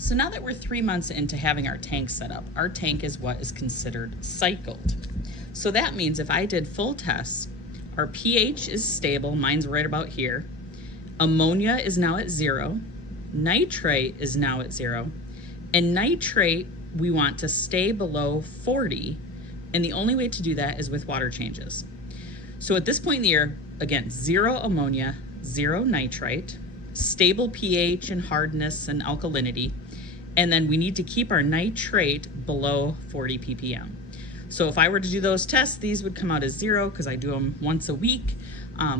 So now that we're 3 months into having our tank set up, our tank is what is considered cycled. So that means if I did full tests, our pH is stable, mine's right about here. Ammonia is now at 0, nitrate is now at 0, and nitrate we want to stay below 40, and the only way to do that is with water changes. So at this point in the year, again, 0 ammonia, 0 nitrite, stable pH and hardness and alkalinity, and then we need to keep our nitrate below 40 ppm. So if I were to do those tests, these would come out as 0 because I do them once a week,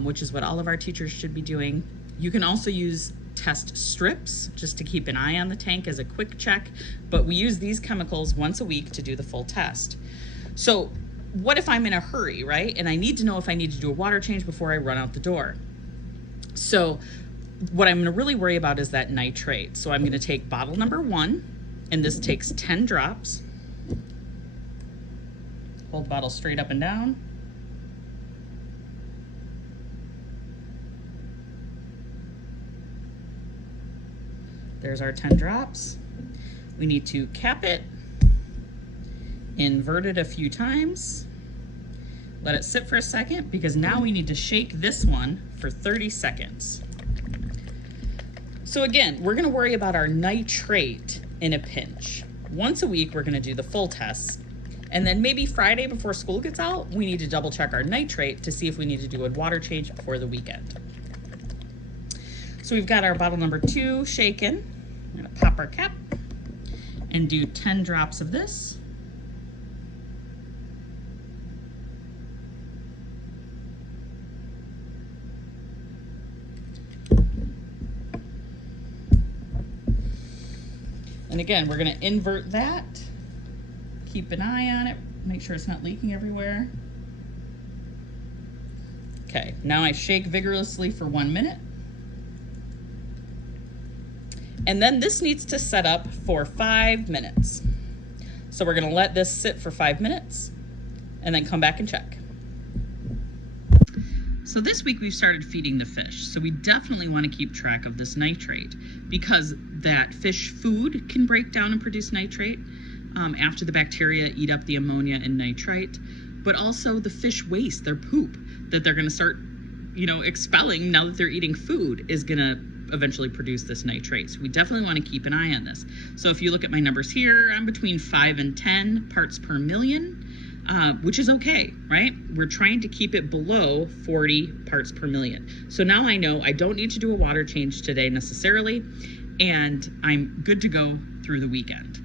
which is what all of our teachers should be doing. You can also use test strips just to keep an eye on the tank as a quick check, but we use these chemicals once a week to do the full test. So what if I'm in a hurry, right? And I need to know if I need to do a water change before I run out the door. So what I'm going to really worry about is that nitrate. So I'm going to take bottle number 1, and this takes 10 drops. Hold the bottle straight up and down. There's our 10 drops. We need to cap it, invert it a few times, let it sit for a second, because now we need to shake this one for 30 seconds. So again, we're gonna worry about our nitrate in a pinch. Once a week, we're gonna do the full test. And then maybe Friday before school gets out, we need to double check our nitrate to see if we need to do a water change before the weekend. So we've got our bottle number 2 shaken. I'm gonna pop our cap and do 10 drops of this. And again, we're gonna invert that, keep an eye on it, make sure it's not leaking everywhere. Okay, now I shake vigorously for 1 minute. And then this needs to set up for 5 minutes. So we're gonna let this sit for 5 minutes and then come back and check. So this week we've started feeding the fish. So we definitely want to keep track of this nitrate, because that fish food can break down and produce nitrate after the bacteria eat up the ammonia and nitrite, but also the fish waste, their poop that they're going to start, expelling now that they're eating food is going to eventually produce this nitrate. So we definitely want to keep an eye on this. So if you look at my numbers here, I'm between 5 and 10 parts per million. Which is okay, right? We're trying to keep it below 40 parts per million. So now I know I don't need to do a water change today necessarily, and I'm good to go through the weekend.